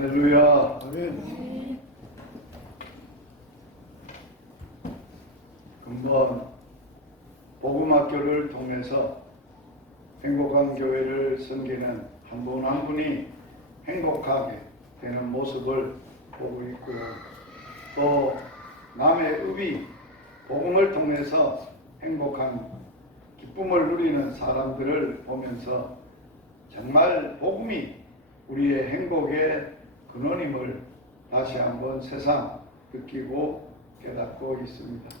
할렐루야. 아멘. 금번 복음학교를 통해서 행복한 교회를 섬기는 한 분 한 분이 행복하게 되는 모습을 보고 있고요. 또 남의 의비 복음을 통해서 행복한 기쁨을 누리는 사람들을 보면서 정말 복음이 우리의 행복의 근원임을 다시 한번 새삼 느끼고 깨닫고 있습니다.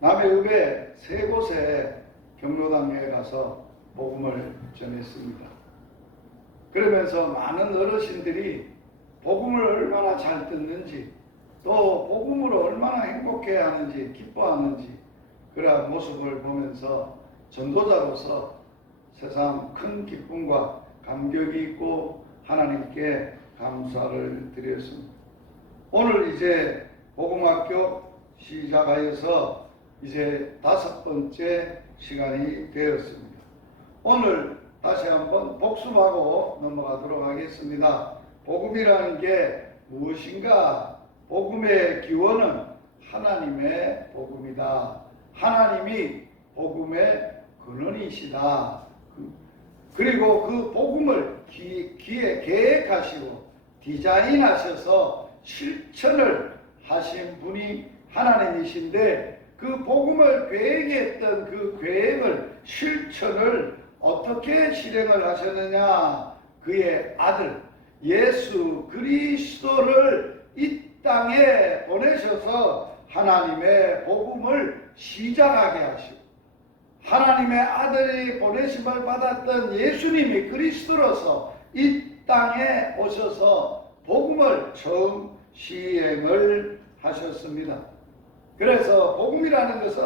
남의 읍에 세 곳에 경로당에 가서 복음을 전했습니다. 그러면서 많은 어르신들이 복음을 얼마나 잘 듣는지, 또 복음으로 얼마나 행복해 하는지, 기뻐하는지 그러한 모습을 보면서 전도자로서 새삼 큰 기쁨과 감격이 있고 하나님께 감사를 드렸습니다. 오늘 이제 복음학교 시작하여서 이제 5번째 시간이 되었습니다. 오늘 다시 한번 복습하고 넘어가도록 하겠습니다. 복음이라는 게 무엇인가? 복음의 기원은 하나님의 복음이다. 하나님이 복음의 근원이시다. 그리고 그 복음을 귀에 계획하시고 디자인하셔서 실천을 하신 분이 하나님이신데, 그 복음을 계획했던 그 계획을 실천을 어떻게 실행을 하셨느냐? 그의 아들 예수 그리스도를 이 땅에 보내셔서 하나님의 복음을 시작하게 하시고, 하나님의 아들이 보내심을 받았던 예수님이 그리스도로서 이 땅에 오셔서 복음을 처음 시행을 하셨습니다. 그래서 복음이라는 것은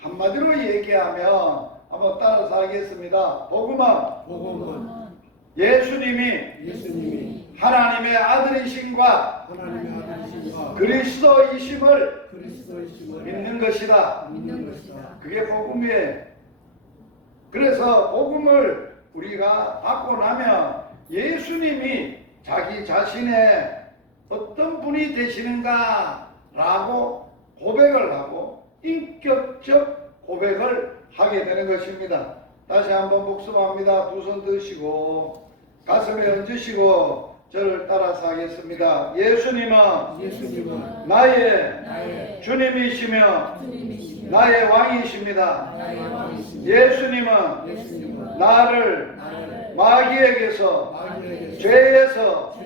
한마디로 얘기하면 한번 따라서 하겠습니다. 복음은 예수님이 하나님의 아들이심과 그리스도이심을 믿는 것이다. 그게 복음이에요. 그래서 복음을 우리가 받고 나면 예수님이 자기 자신의 어떤 분이 되시는가 라고 고백을 하고 인격적 고백을 하게 되는 것입니다. 다시 한번 복습합니다. 두 손 드시고 가슴에 얹으시고 저를 따라서 하겠습니다. 예수님은 나의 주님이시며 나의 왕이십니다. 예수님은 나를 마귀에게서, 죄에서,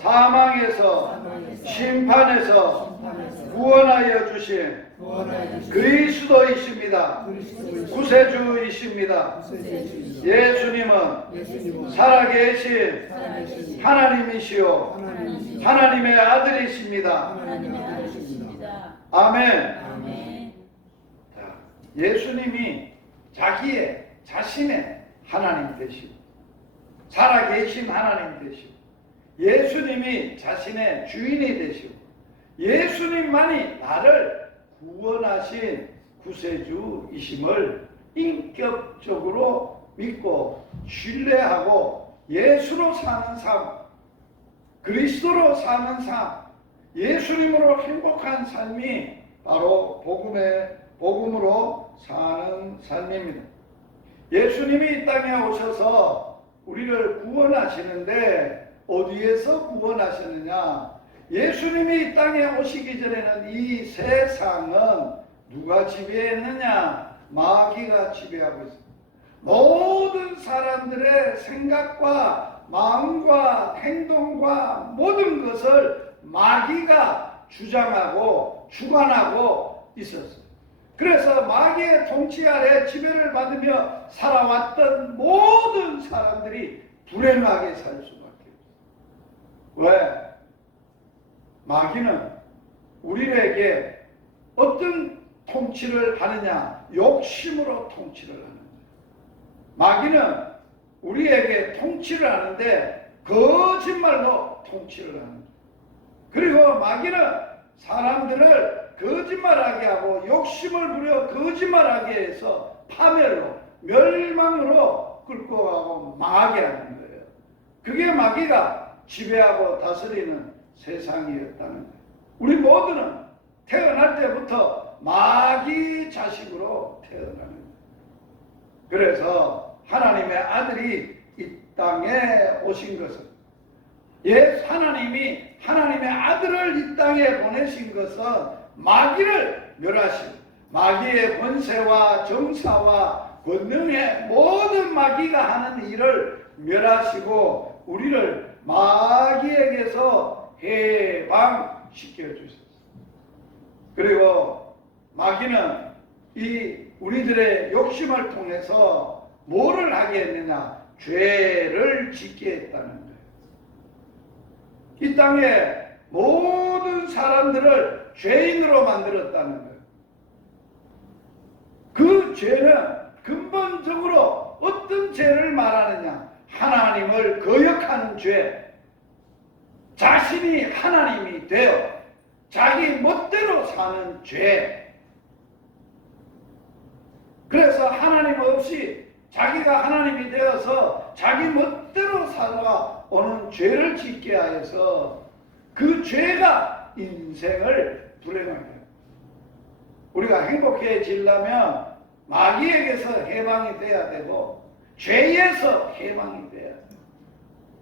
사망에서, 심판에서 구원하여 주신 그리스도이십니다. 구세주이십니다. 예수님은 살아계신 하나님이시요 하나님의 아들이십니다. 아멘. 예수님이 자기의 자신의 하나님 되시고, 살아계신 하나님 되시고, 예수님이 자신의 주인이 되시고, 예수님만이 나를 구원하신 구세주이심을 인격적으로 믿고 신뢰하고 예수로 사는 삶, 그리스도로 사는 삶, 예수님으로 행복한 삶이 바로 복음으로 사는 삶입니다. 예수님이 이 땅에 오셔서 우리를 구원하시는데 어디에서 구원하셨느냐? 예수님이 이 땅에 오시기 전에는 이 세상은 누가 지배했느냐? 마귀가 지배하고 있습니다. 모든 사람들의 생각과 마음과 행동과 모든 것을 마귀가 주장하고 주관하고 있었어요. 그래서 마귀의 통치 아래 지배를 받으며 살아왔던 모든 사람들이 불행하게 살 수밖에 없어요. 왜? 마귀는 우리에게 어떤 통치를 하느냐? 욕심으로 통치를 하는 거예요. 마귀는 우리에게 통치를 하는데 거짓말로 통치를 하는 거예요. 그리고 마귀는 사람들을 거짓말하게 하고 욕심을 부려 거짓말하게 해서 파멸로, 멸망으로 끌고 가고 망하게 하는 거예요. 그게 마귀가 지배하고 다스리는 세상이었다는 거예요. 우리 모두는 태어날 때부터 마귀 자식으로 태어나는 거예요. 그래서 하나님의 아들이 이 땅에 오신 것은, 하나님이 하나님의 아들을 이 땅에 보내신 것은 마귀를 멸하시고, 마귀의 권세와 정사와 권능의 모든 마귀가 하는 일을 멸하시고 우리를 마귀에게서 해방시켜 주셨어요. 그리고 마귀는 이 우리들의 욕심을 통해서 뭐를 하게 했느냐? 죄를 짓게 했다는 거예요. 이 땅에 모든 사람들을 죄인으로 만들었다는 거예요. 그 죄는 근본적으로 어떤 죄를 말하느냐? 하나님을 거역하는 죄, 자신이 하나님이 되어 자기 멋대로 사는 죄. 그래서 하나님 없이 자기가 하나님이 되어서 자기 멋대로 살아오는 죄를 짓게 하여서 그 죄가 인생을 불행하게 해요. 우리가 행복해지려면 마귀에게서 해방이 돼야 되고 죄에서 해방이 돼야 돼요.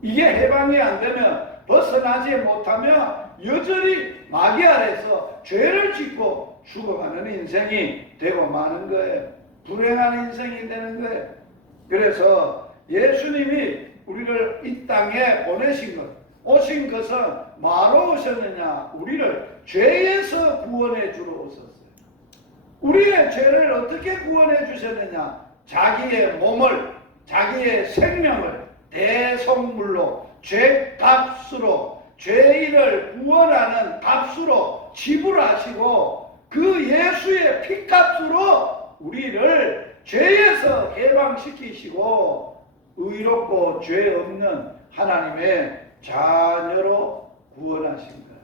이게 해방이 안 되면, 벗어나지 못하면 여전히 마귀 아래서 죄를 짓고 죽어가는 인생이 되고 마는 거예요. 불행한 인생이 되는 거예요. 그래서 예수님이 우리를 이 땅에 보내신 것, 오신 것은 뭐로 오셨느냐? 우리를 죄에서 구원해 주러 오셨어요. 우리의 죄를 어떻게 구원해 주셨느냐? 자기의 몸을, 자기의 생명을 대속물로, 죄값으로, 죄인을 구원하는 값으로 지불하시고 그 예수의 피값으로 우리를 죄에서 해방시키시고 의롭고 죄 없는 하나님의 자녀로 구원하신 거예요.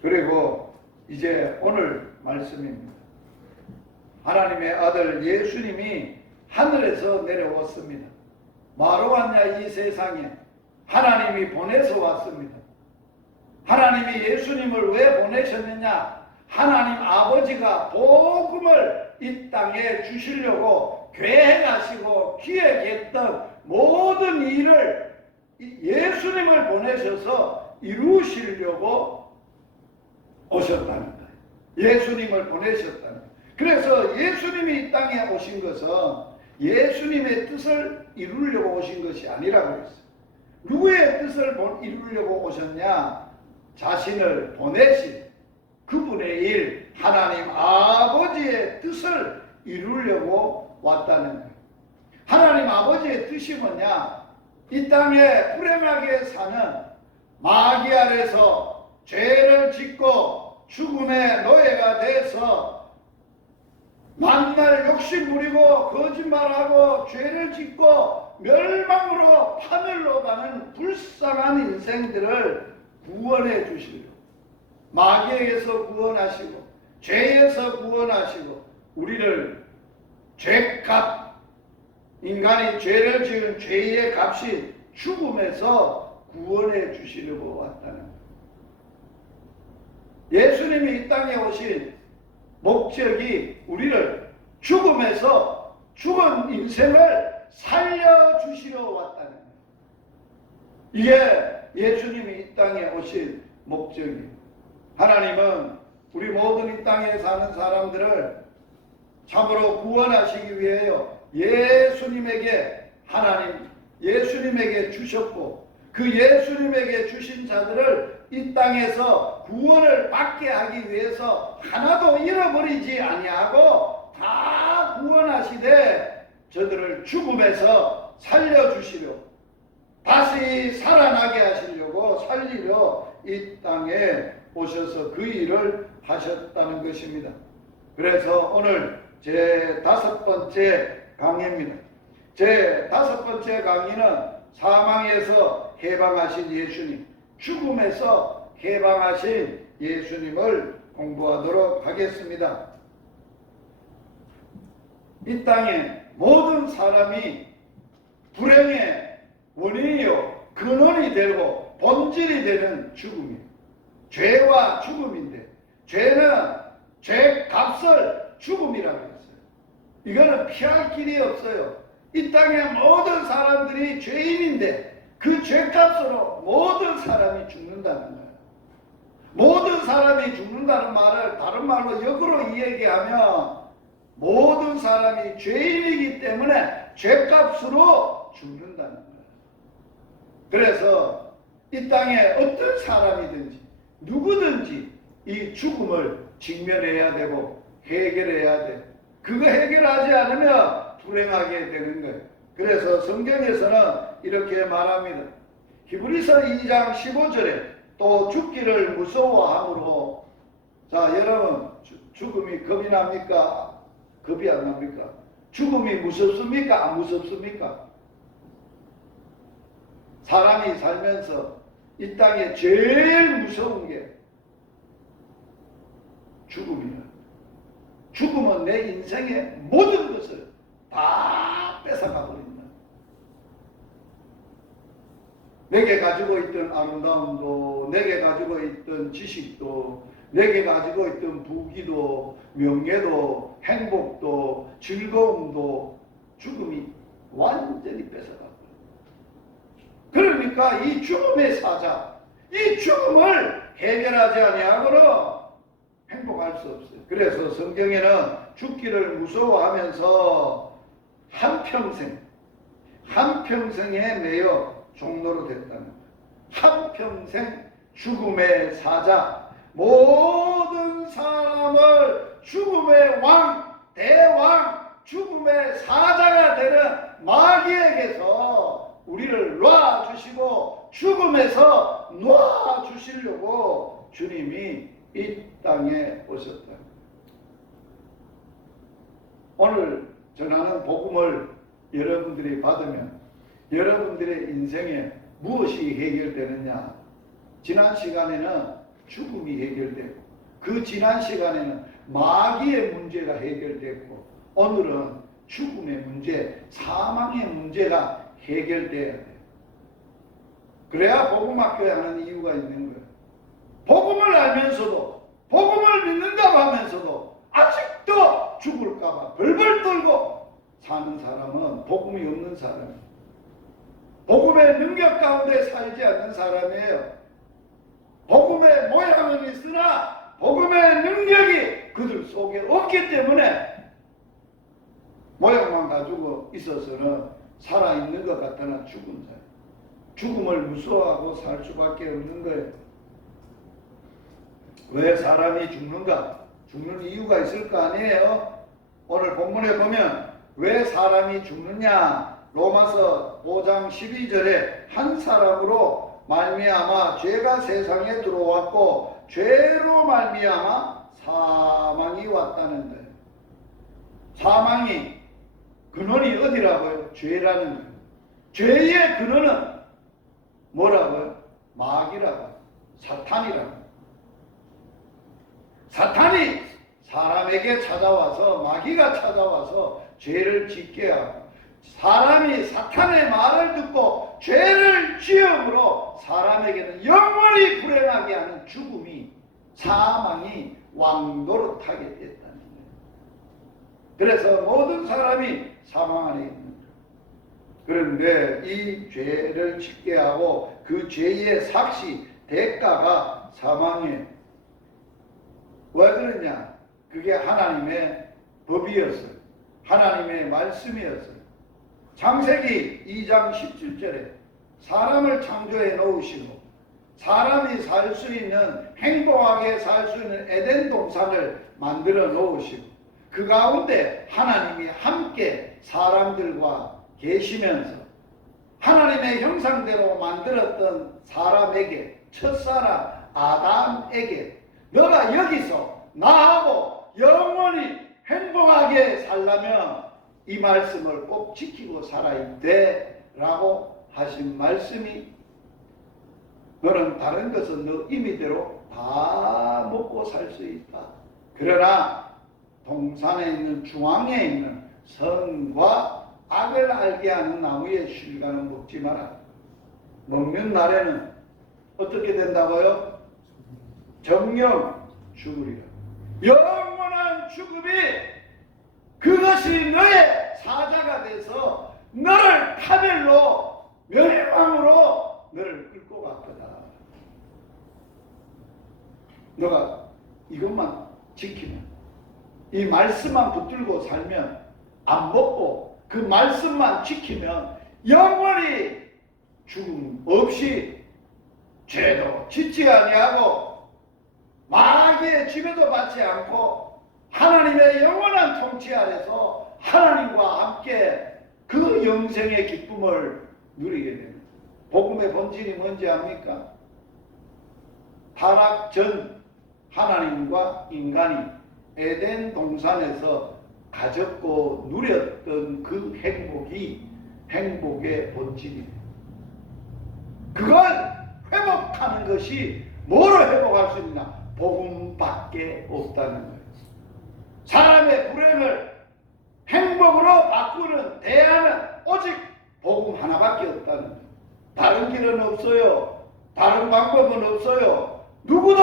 그리고 이제 오늘 말씀입니다. 하나님의 아들 예수님이 하늘에서 내려왔습니다. 뭐하러 왔냐? 이 세상에 하나님이 보내서 왔습니다. 하나님이 예수님을 왜 보내셨느냐? 하나님 아버지가 복음을 이 땅에 주시려고 계획하시고 기획했던 모든 일을 예수님을 보내셔서 이루시려고 오셨다는 거예요. 예수님을 보내셨다는 거예요. 그래서 예수님이 이 땅에 오신 것은 예수님의 뜻을 이루려고 오신 것이 아니라고 했어요. 누구의 뜻을 이루려고 오셨냐? 자신을 보내신 그분의 일, 하나님 아버지의 뜻을 이루려고 왔다는 거예요. 하나님 아버지의 뜻이 뭐냐? 이 땅에 불행하게 사는 마귀 아래서 죄를 짓고 죽음의 노예가 돼서 만날 욕심 부리고 거짓말하고 죄를 짓고 멸망으로 파멸로 가는 불쌍한 인생들을 구원해 주시려고, 마귀에게서 구원하시고 죄에서 구원하시고 우리를 죄값, 인간이 죄를 지은 죄의 값이 죽음에서 구원해 주시려고 왔다는 거예요. 예수님이 이 땅에 오신 목적이 우리를 죽음에서 죽은 인생을 살려주시러 왔다는 거예요. 이게 예수님이 이 땅에 오신 목적이에요. 하나님은 우리 모든 이 땅에 사는 사람들을 참으로 구원하시기 위하여 예수님에게, 하나님 예수님에게 주셨고 그 예수님에게 주신 자들을 이 땅에서 구원을 받게 하기 위해서 하나도 잃어버리지 아니하고 다 구원하시되 저들을 죽음에서 살려주시려, 다시 살아나게 하시려고 살리려 이 땅에 오셔서 그 일을 하셨다는 것입니다. 그래서 오늘 제 5번째 강의입니다. 제 5번째 강의는 사망에서 해방하신 예수님, 죽음에서 해방하신 예수님을 공부하도록 하겠습니다. 이 땅에 모든 사람이 불행의 원인이요 근원 근원이 되고 본질이 되는 죽음이에요. 죄와 죽음인데, 죄는 죄 값을 죽음이라고 했어요. 이거는 피할 길이 없어요. 이 땅의 모든 사람들이 죄인인데 그 죄값으로 모든 사람이 죽는다는 거예요. 모든 사람이 죽는다는 말을 다른 말로 역으로 이야기하면 모든 사람이 죄인이기 때문에 죄값으로 죽는다는 거예요. 그래서 이 땅에 어떤 사람이든지 누구든지 이 죽음을 직면해야 되고 해결해야 돼. 그거 해결하지 않으면 불행하게 되는 거예요. 그래서 성경에서는 이렇게 말합니다. 히브리서 2장 15절에 또 죽기를 무서워함으로, 자 여러분, 죽음이 겁이 납니까? 겁이 안 납니까? 죽음이 무섭습니까? 안 무섭습니까? 사람이 살면서 이 땅에 제일 무서운 게 죽음이야. 죽음은 내 인생의 모든 것을 다 뺏어가 버린다. 내게 가지고 있던 아름다움도, 내게 가지고 있던 지식도, 내게 가지고 있던 부귀도, 명예도, 행복도, 즐거움도 죽음이 완전히 뺏어가 버린다. 그러니까 이 죽음의 사자, 이 죽음을 해결하지 아니하고는 행복할 수 없어요. 그래서 성경에는 죽기를 무서워하면서 한평생에 매여 종로로 됐다는 거예요. 한평생 죽음의 사자, 모든 사람을 죽음의 왕, 대왕, 죽음의 사자가 되는 마귀에게서 우리를 놔주시고 죽음에서 놔주시려고 주님이 이 땅에 오셨다. 오늘 전하는 복음을 여러분들이 받으면 여러분들의 인생에 무엇이 해결되느냐? 지난 시간에는 죽음이 해결되고 그 지난 시간에는 마귀의 문제가 해결됐고 오늘은 죽음의 문제, 사망의 문제가 해결돼야 돼요. 그래야 복음학교에 하는 이유가 있는 거예요. 복음을 알면서도, 복음을 믿는다고 하면서도 아직도 죽을까봐 벌벌 떨고 사는 사람은 복음이 없는 사람이에요. 복음의 능력 가운데 살지 않는 사람이에요. 복음의 모양은 있으나 복음의 능력이 그들 속에 없기 때문에 모양만 가지고 있어서는 살아있는 것 같으나 죽은 자예요. 죽음을 무서워하고 살 수밖에 없는 거예요. 왜 사람이 죽는가? 죽는 이유가 있을 거 아니에요? 오늘 본문에 보면 왜 사람이 죽느냐? 로마서 5장 12절에 한 사람으로 말미암아 죄가 세상에 들어왔고 죄로 말미암아 사망이 왔다는 거예요. 사망이 근원이 어디라고요? 죄라는 거예요. 죄의 근원은 뭐라고요? 마귀라고요. 사탄이라고요. 사탄이 사람에게 찾아와서, 마귀가 찾아와서 죄를 짓게 하고 사람이 사탄의 말을 듣고 죄를 지음으로 사람에게는 영원히 불행하게 하는 죽음이, 사망이 왕노릇하게 됐다는 거예요. 그래서 모든 사람이 사망 안에 있는 거예요. 그런데 이 죄를 짓게 하고 그 죄의 삭시, 대가가 사망이에요. 왜 그러냐? 그게 하나님의 법이었어요. 하나님의 말씀이었어요. 창세기 2장 17절에 사람을 창조해 놓으시고 사람이 살 수 있는, 행복하게 살 수 있는 에덴 동산을 만들어 놓으시고 그 가운데 하나님이 함께 사람들과 계시면서 하나님의 형상대로 만들었던 사람에게, 첫사람 아담에게 너가 여기서 나하고 영원히 행복하게 살려면 이 말씀을 꼭 지키고 살아야 돼 라고 하신 말씀이, 너는 다른 것은 너 임의대로 다 먹고 살 수 있다. 그러나 동산에 있는, 중앙에 있는 선과 악을 알게 하는 나무의 실과는 먹지 마라. 먹는 날에는 어떻게 된다고요? 정령 죽으리라. 영원한 죽음이 그것이 너의 사자가 돼서 너를 파멸로 멸망으로 너를 끌고 갈 거다. 너가 이것만 지키면, 이 말씀만 붙들고 살면, 안 먹고 그 말씀만 지키면 영원히 죽음 없이 죄도 짓지 아니하고 마귀의 지배도 받지 않고 하나님의 영원한 통치 아래서 하나님과 함께 그 영생의 기쁨을 누리게 됩니다. 복음의 본질이 뭔지 압니까? 타락 전 하나님과 인간이 에덴 동산에서 가졌고 누렸던 그 행복이 행복의 본질입니다. 그걸 회복하는 것이 뭐로 회복할 수 있나? 복음밖에 없다는 거예요. 사람의 불행을 행복으로 바꾸는 대안은 오직 복음 하나밖에 없다는 거예요. 다른 길은 없어요. 다른 방법은 없어요. 누구도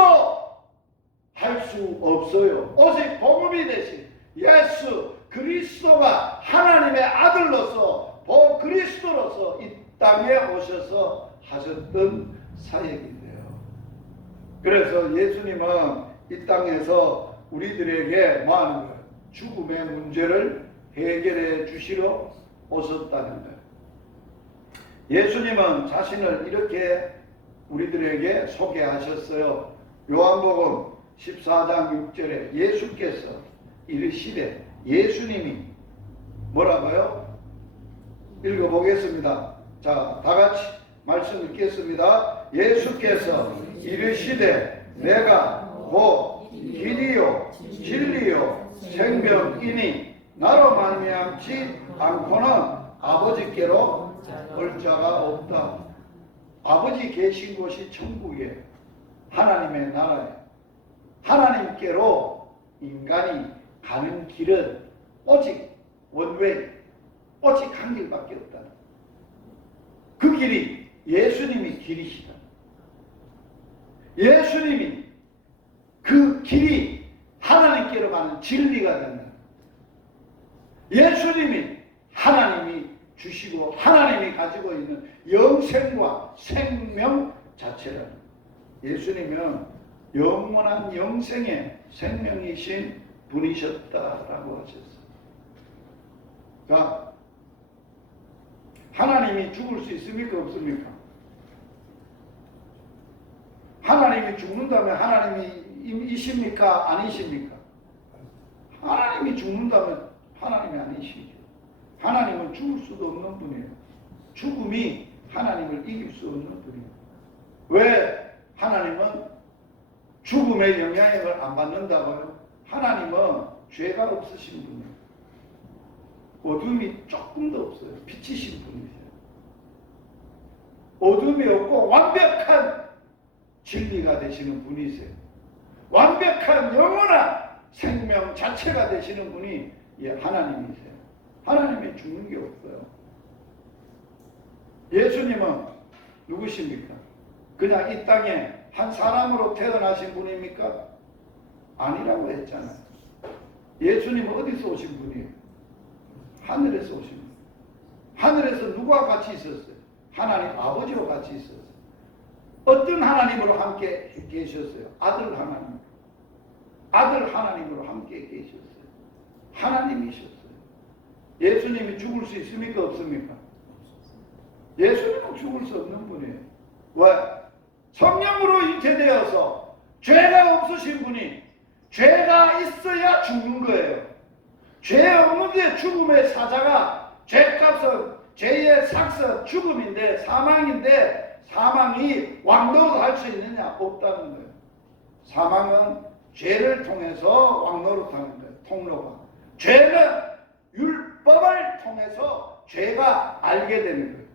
할 수 없어요. 오직 복음이 되신 예수 그리스도가 하나님의 아들로서 그리스도로서 이 땅에 오셔서 하셨던 사역인데요. 그래서 예수님은 이 땅에서 우리들에게 뭐 하는 거예요? 죽음의 문제를 해결해 주시러 오셨다는 거예요. 예수님은 자신을 이렇게 우리들에게 소개하셨어요. 요한복음 14장 6절에 예수께서 이르시되, 예수님이 뭐라고요? 읽어보겠습니다. 자, 다같이 말씀 읽겠습니다. 예수께서 이르시되 내가 곧 길이요 진리요 생명이니 나로 말미암지 않고는 아버지께로 올 자가 없다. 아버지 계신 곳이 천국이에요. 하나님의 나라예요. 하나님께로 인간이 가는 길은 오직 원웨이, 오직 한 길밖에 없다. 그 길이 예수님이 길이시다. 예수님이 그 길이 하나님께로 가는 진리가 된다. 예수님이 하나님이 주시고 하나님이 가지고 있는 영생과 생명 자체라는, 예수님은 영원한 영생의 생명이신 분이셨다라고 하셨어요. 자, 하나님이 죽을 수 있습니까? 없습니까? 하나님이 죽는다면 하나님이십니까? 아니십니까? 하나님이 죽는다면 하나님이 아니시죠. 하나님은 죽을 수도 없는 분이에요. 죽음이 하나님을 이길 수 없는 분이에요. 왜 하나님은 죽음의 영향을 안 받는다고요? 하나님은 죄가 없으신 분이에요. 어둠이 조금도 없어요. 빛이신 분이세요. 어둠이 없고 완벽한 진리가 되시는 분이세요. 완벽한 영원한 생명 자체가 되시는 분이 하나님이세요. 하나님이 죽는 게 없어요. 예수님은 누구십니까? 그냥 이 땅에 한 사람으로 태어나신 분입니까? 아니라고 했잖아요. 예수님은 어디서 오신 분이에요? 하늘에서 오신 분. 하늘에서 누구와 같이 있었어요? 하나님 아버지와 같이 있었어요. 어떤 하나님으로 함께 계셨어요? 아들 하나님. 아들 하나님으로 함께 계셨어요. 하나님이셨어요. 예수님이 죽을 수 있습니까? 없습니까? 예수님은 죽을 수 없는 분이에요. 왜? 성령으로 잉태되어서 죄가 없으신 분이 죄가 있어야 죽는 거예요. 죄 없는데 죽음의 사자가, 죄값은 죄의 삭선 죽음인데, 사망인데 사망이 왕노릇 할 수 있느냐? 없다는 거예요. 사망은 죄를 통해서 왕노릇 하는 거예요. 통로가. 죄는 율법을 통해서 죄가 알게 되는 거예요.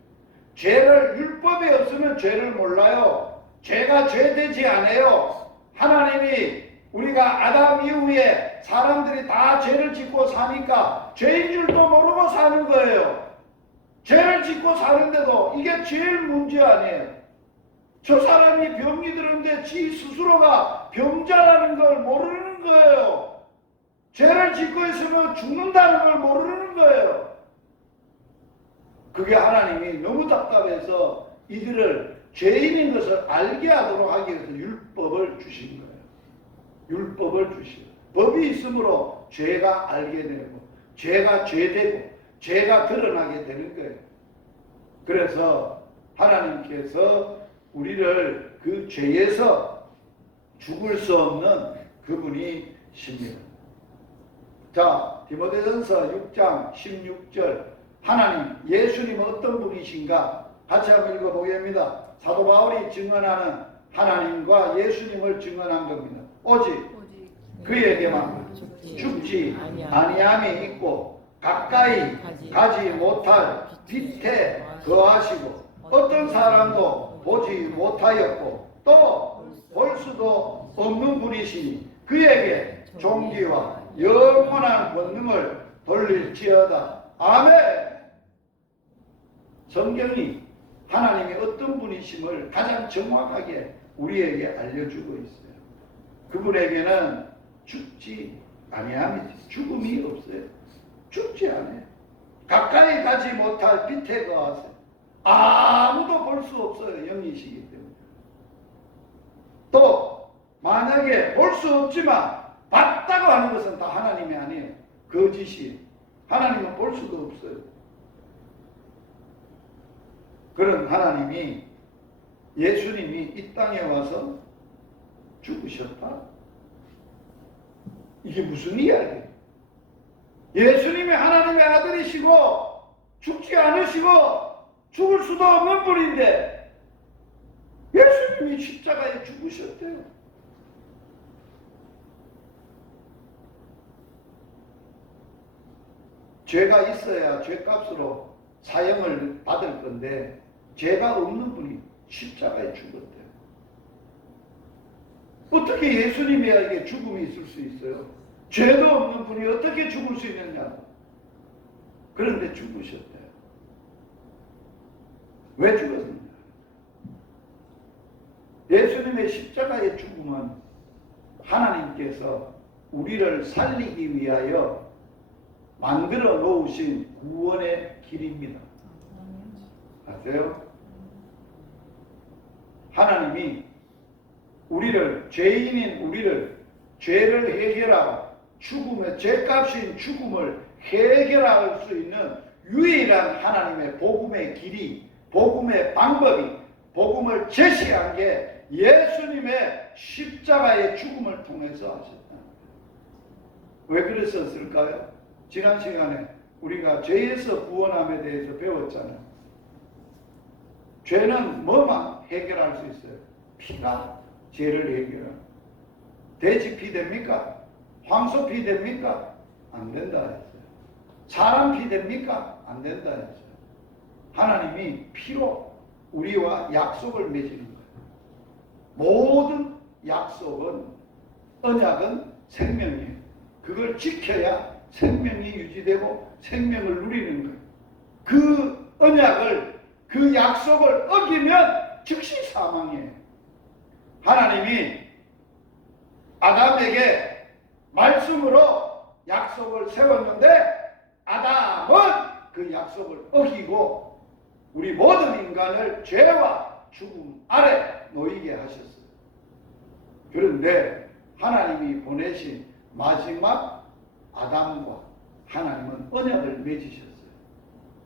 죄를, 율법이 없으면 죄를 몰라요. 죄가 죄되지 않아요. 하나님이 우리가 아담 이후에 사람들이 다 죄를 짓고 사니까 죄인 줄도 모르고 사는 거예요. 죄를 짓고 사는데도 이게 제일 문제 아니에요. 저 사람이 병이 들었는데 지 스스로가 병자라는 걸 모르는 거예요. 죄를 짓고 있으면 죽는다는 걸 모르는 거예요. 그게 하나님이 너무 답답해서 이들을 죄인인 것을 알게 하도록 하기 위해서 율법을 주신 거예요. 율법을 주신 거예요. 법이 있으므로 죄가 알게 되고 죄가 죄되고 죄가 드러나게 되는 거예요. 그래서 하나님께서 우리를 그 죄에서 죽을 수 없는 그분이십니다. 자, 디모데전서 6장 16절 하나님, 예수님은 어떤 분이신가? 같이 한번 읽어보겠습니다. 사도 바울이 증언하는 하나님과 예수님을 증언한 겁니다. 오직 그에게만 죽지 아니함이 있고 가까이 가지 못할 빛에 거하시고 어떤 사람도 보지 못하였고 또 볼 수도 없는 분이시니 그에게 존귀와 영원한 권능을 돌릴지어다. 아멘. 성경이 하나님이 어떤 분이심을 가장 정확하게 우리에게 알려주고 있어요. 그분에게는 죽지 아니함이 죽음이 없어요. 죽지 않아요. 가까이 가지 못할 빛에 거하세요. 아무도 볼 수 없어요. 영이시기 때문에. 또 만약에 볼 수 없지만 봤다고 하는 것은 다 하나님이 아니에요. 거짓이. 하나님은 볼 수도 없어요. 그런 하나님이 예수님이 이 땅에 와서 죽으셨다? 이게 무슨 이야기예요? 예수님이 하나님의 아들이시고 죽지 않으시고 죽을 수도 없는 분인데 예수님이 십자가에 죽으셨대요. 죄가 있어야 죄값으로 사형을 받을 건데 죄가 없는 분이 십자가에 죽었대요. 어떻게 예수님에게 죽음이 있을 수 있어요? 죄도 없는 분이 어떻게 죽을 수 있느냐? 그런데 죽으셨대요. 왜 죽었습니까? 예수님의 십자가의 죽음은 하나님께서 우리를 살리기 위하여 만들어 놓으신 구원의 길입니다. 아세요? 하나님이 우리를, 죄인인 우리를 죄를 해결하고 죽음의 죄값인 죽음을 해결할 수 있는 유일한 하나님의 복음의 길이, 복음의 방법이, 복음을 제시한 게 예수님의 십자가의 죽음을 통해서 하셨다. 왜 그랬었을까요? 지난 시간에 우리가 죄에서 구원함에 대해서 배웠잖아요. 죄는 뭐만 해결할 수 있어요? 피가 죄를 해결합니다. 돼지 피 됩니까? 황소 피 됩니까? 안 된다 했어요. 사람 피 됩니까? 안 된다 했어요. 하나님이 피로 우리와 약속을 맺는 거예요. 모든 약속은, 언약은 생명이에요. 그걸 지켜야 생명이 유지되고 생명을 누리는 거예요. 그 언약을, 그 약속을 어기면 즉시 사망이에요. 하나님이 아담에게 말씀으로 약속을 세웠는데 아담은 그 약속을 어기고 우리 모든 인간을 죄와 죽음 아래 놓이게 하셨어요. 그런데 하나님이 보내신 마지막 아담과 하나님은 언약을 맺으셨어요.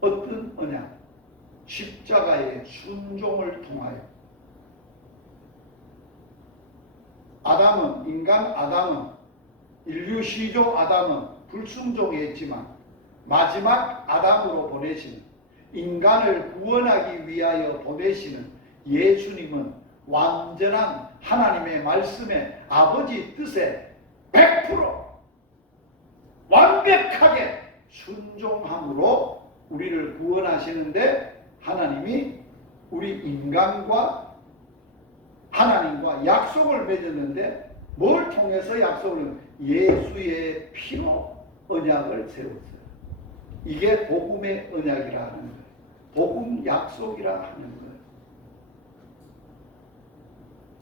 어떤 언약? 십자가의 순종을 통하여. 아담은, 인간 아담은, 인류 시조 아담은 불순종했지만 마지막 아담으로 보내신, 인간을 구원하기 위하여 보내시는 예수님은 완전한 하나님의 말씀에, 아버지 뜻에 100% 완벽하게 순종함으로 우리를 구원하시는데, 하나님이 우리 인간과 하나님과 약속을 맺었는데 뭘 통해서 약속을? 예수의 피로 언약을 세웠어요. 이게 복음의 언약이라는 거예요. 복음 약속이라 하는 거예요.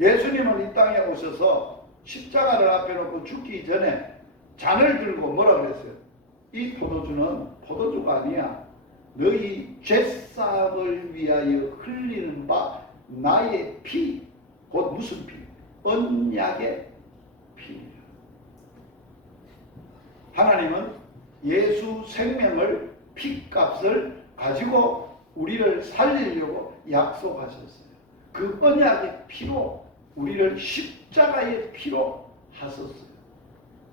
예수님은 이 땅에 오셔서 십자가를 앞에 놓고 죽기 전에 잔을 들고 뭐라 그랬어요? 이 포도주는 포도주가 아니야. 너희 죄사함을 위하여 흘리는 바 나의 피, 곧 무슨 피? 언약의 피. 하나님은 예수 생명을 피값을 가지고 우리를 살리려고 약속하셨어요. 그 언약의 피로 우리를 십자가의 피로 하셨어요.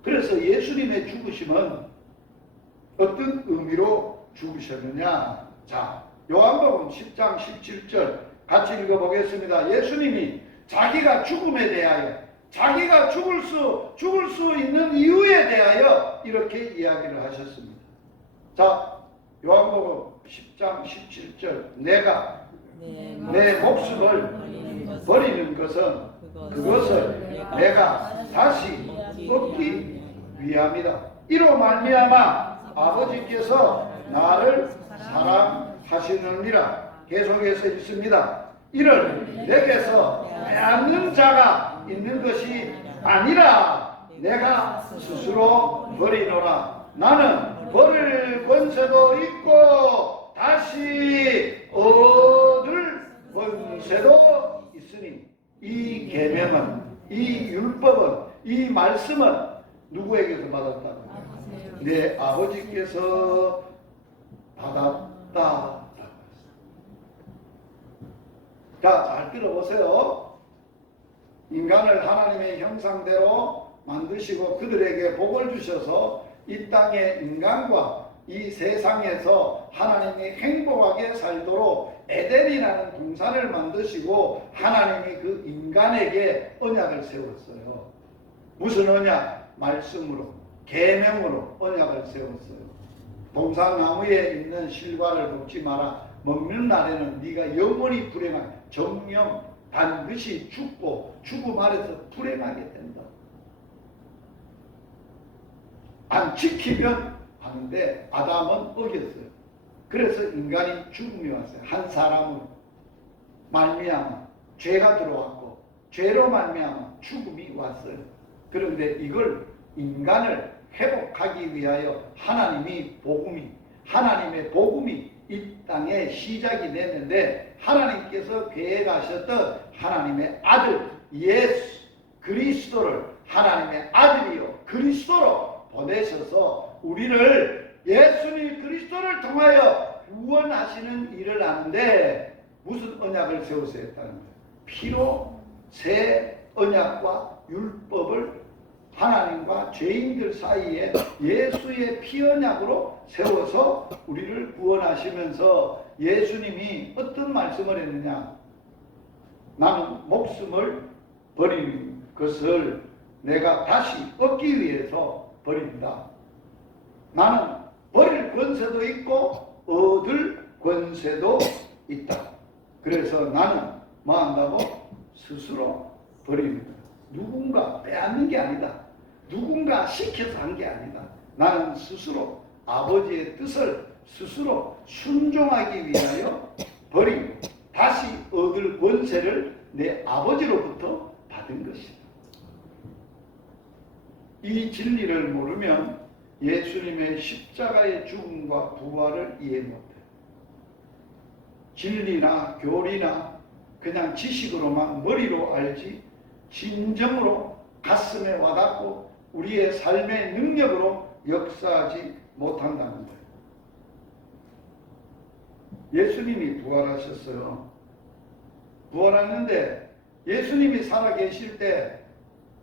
그래서 예수님의 죽으심은 어떤 의미로 죽으셨느냐? 자, 요한복음 10장 17절 같이 읽어보겠습니다. 예수님이 자기가 죽음에 대하여, 자기가 죽을 수 있는 이유에 대하여 이렇게 이야기를 하셨습니다. 자, 요한복음 10장 17절 내가 내 목숨을 버리는 것은 그것을 내가 다시 얻기 위함이다. 이로 말미암아 아버지께서 나를 사랑하시느니라. 계속해서 있습니다. 이를 내게서 빼앗는 자가 있는 것이 아니라 내가 스스로 버리노라. 나는 버릴 권세도 있고 다시 얻을 권세도 있으니 이 계명은, 이 율법은, 이 말씀은 누구에게서 받았다? 내 아버지께서 받았다. 자, 잘 들어보세요. 인간을 하나님의 형상대로 만드시고 그들에게 복을 주셔서 이 땅의 인간과 이 세상에서 하나님이 행복하게 살도록 에덴이라는 동산을 만드시고 하나님이 그 인간에게 언약을 세웠어요. 무슨 언약? 말씀으로, 계명으로 언약을 세웠어요. 동산나무에 있는 실과를 먹지 마라. 먹는 날에는 네가 영원히 불행한 정령 반드시 죽고 죽음 아래서 불행하게 된다. 안 지키면 하는데 아담은 어겼어요. 그래서 인간이 죽음이 왔어요. 한 사람으로 말미암아 죄가 들어왔고 죄로 말미암아 죽음이 왔어요. 그런데 이걸 인간을 회복하기 위하여 하나님의 복음이 이 땅에 시작이 됐는데 하나님께서 계획하셨던 하나님의 아들 예수 그리스도를 하나님의 아들이요 그리스도로 보내셔서 우리를 예수님 그리스도를 통하여 구원하시는 일을 하는데 무슨 언약을 세워서 했다는 거예요? 피로 새 언약과 율법을 하나님과 죄인들 사이에 예수의 피 언약으로 세워서 우리를 구원하시면서 예수님이 어떤 말씀을 했느냐? 나는 목숨을 버리는 것을 내가 다시 얻기 위해서 버린다. 나는 버릴 권세도 있고 얻을 권세도 있다. 그래서 나는 뭐 한다고? 스스로 버리는 거야. 누군가 빼앗는 게 아니다. 누군가 시켜서 한 게 아니다. 나는 스스로 아버지의 뜻을 스스로 순종하기 위하여 버리고 다시 얻을 권세를 내 아버지로부터 받은 것이다. 이 진리를 모르면 예수님의 십자가의 죽음과 부활을 이해 못해요. 진리나 교리나 그냥 지식으로만 머리로 알지 진정으로 가슴에 와닿고 우리의 삶의 능력으로 역사하지 못한다는 거예요. 예수님이 부활하셨어요. 부활했는데 예수님이 살아계실 때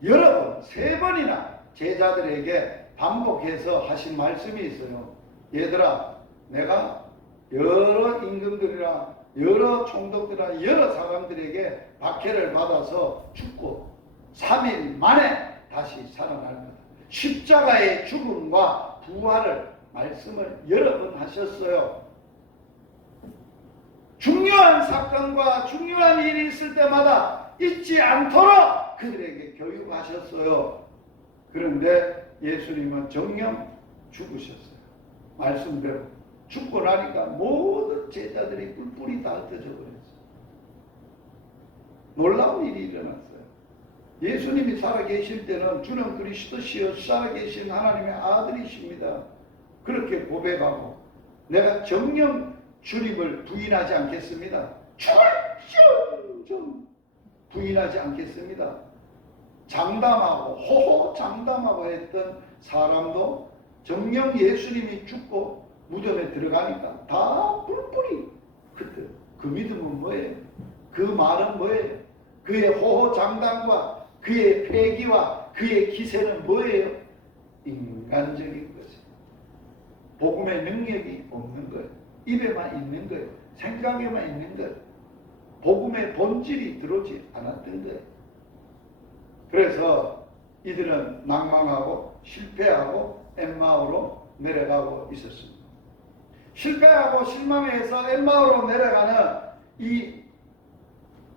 여러 번, 3번이나 제자들에게 반복해서 하신 말씀이 있어요. 얘들아, 내가 여러 임금들이나 여러 총독들이나 여러 사람들에게 박해를 받아서 죽고 3일 만에 다시 살아날 거다. 십자가의 죽음과 부활을 말씀을 여러 번 하셨어요. 중요한 사건과 중요한 일이 있을 때마다 잊지 않도록 그들에게 교육하셨어요. 그런데 예수님은 정녕 죽으셨어요. 말씀대로 죽고 나니까 모든 제자들이 뿔뿔이 다 흩어져 버렸어요. 놀라운 일이 일어났어요. 예수님이 살아계실 때는 주는 그리스도시여 살아계신 하나님의 아들이십니다. 그렇게 고백하고 내가 정녕 주님을 부인하지 않겠습니다. 철저히 부인하지 않겠습니다. 장담하고 호호장담하고 했던 사람도 정녕 예수님이 죽고 무덤에 들어가니까 다 뿔뿔이 흩어져. 그 믿음은 뭐예요? 그 말은 뭐예요? 그의 호호장담과 그의 패기와 그의 기세는 뭐예요? 인간적인 것이에요. 복음의 능력이 없는 거예요. 입에만 있는 거예요. 생각에만 있는 거예요. 복음의 본질이 들어오지 않았던 거예요. 그래서 이들은 낭망하고 실패하고 엠마오로 내려가고 있었습니다. 실패하고 실망해서 엠마오로 내려가는 이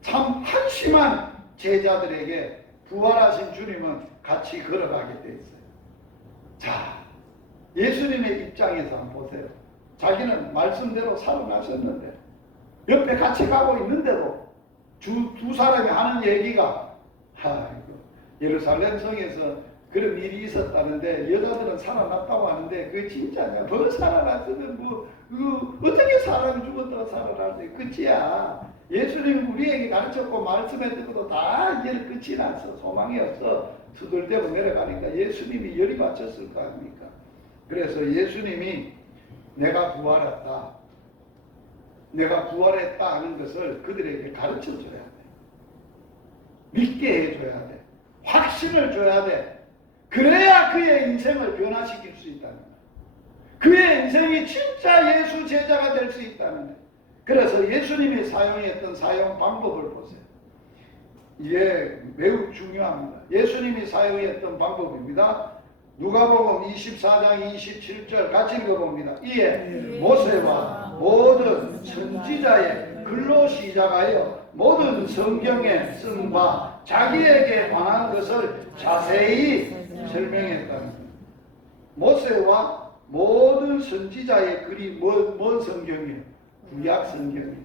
참 한심한 제자들에게 부활하신 주님은 같이 걸어가게 돼 있어요. 자, 예수님의 입장에서 한번 보세요. 자기는 말씀대로 살아나셨는데 옆에 같이 가고 있는데도 두 사람이 하는 얘기가 예루살렘 성에서 그런 일이 있었다는데 여자들은 살아났다고 하는데 그게 진짜냐? 뭐 살아났으면 어떻게 사람이 죽었다가 살아났지? 끝이야. 예수님 우리에게 가르쳤고 말씀했던 것도 다 이제 끝이 났어. 소망이 없어. 두들대고 내려가니까 예수님이 열이 받쳤을 거 아닙니까? 그래서 예수님이 내가 부활했다. 내가 부활했다 하는 것을 그들에게 가르쳐줘야 돼. 믿게 해줘야 돼. 확신을 줘야 돼. 그래야 그의 인생을 변화시킬 수 있다는 거야. 그의 인생이 진짜 예수 제자가 될 수 있다는 거야. 그래서 예수님이 사용했던 사용 방법을 보세요. 이게 매우 중요합니다. 예수님이 사용했던 방법입니다. 누가복음 24장 27절 같이 읽어봅니다. 이에 모세와 모든 선지자의 글로 시작하여 모든 성경에 쓴 바 자기에게 관한 것을 자세히 설명했다는 겁니다. 모세와 모든 선지자의 글이 뭔 성경이에요? 구약 성경이에요.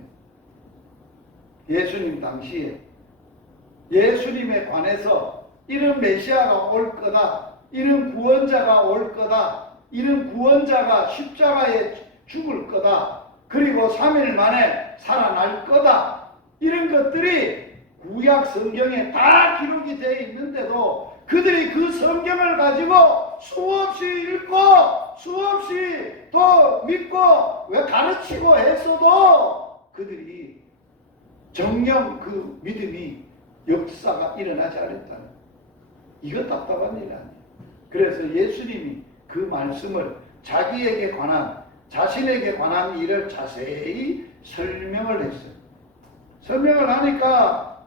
예수님 당시에 예수님에 관해서 이런 메시아가 올 거다, 이런 구원자가 올 거다, 이런 구원자가 십자가에 죽을 거다, 그리고 3일 만에 살아날 거다, 이런 것들이 구약 성경에 다 기록이 되어 있는데도 그들이 그 성경을 가지고 수없이 읽고 수없이 또 믿고 왜 가르치고 했어도 그들이 정녕 그 믿음이 역사가 일어나지 않았다는 이거 답답한 일 아니에요. 그래서 예수님이 그 말씀을 자기에게 관한 자신에게 관한 일을 자세히 설명을 했어요. 설명을 하니까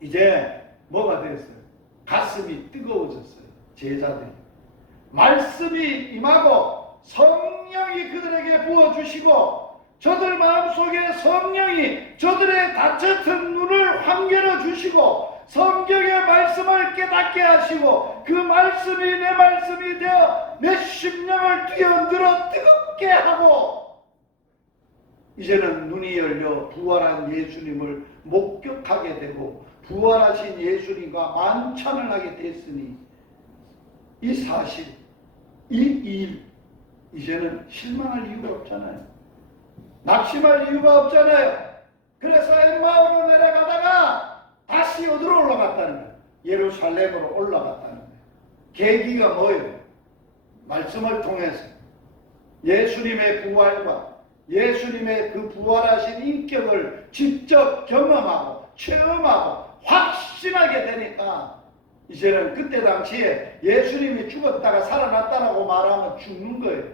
이제 뭐가 됐어요? 가슴이 뜨거워졌어요. 제자들이. 말씀이 임하고 성령이 그들에게 부어주시고 저들 마음속에 성령이 저들의 닫혔던 눈을 환결해 주시고 성경의 말씀을 깨닫게 하시고 그 말씀이 내 말씀이 되어 내 심령을 뛰어들어 뜨겁게 하고 이제는 눈이 열려 부활한 예수님을 목격하게 되고 부활하신 예수님과 만찬을 하게 됐으니 이 사실, 이 일 이제는 실망할 이유가 없잖아요. 낙심할 이유가 없잖아요. 그래서 엠마오로 내려가다가 다시 어디로 올라갔다는 거예요? 예루살렘으로 올라갔다는 거예요. 계기가 뭐예요? 말씀을 통해서 예수님의 부활과 예수님의 그 부활하신 인격을 직접 경험하고 체험하고 확신하게 되니까 이제는 그때 당시에 예수님이 죽었다가 살아났다라고 말하면 죽는 거예요.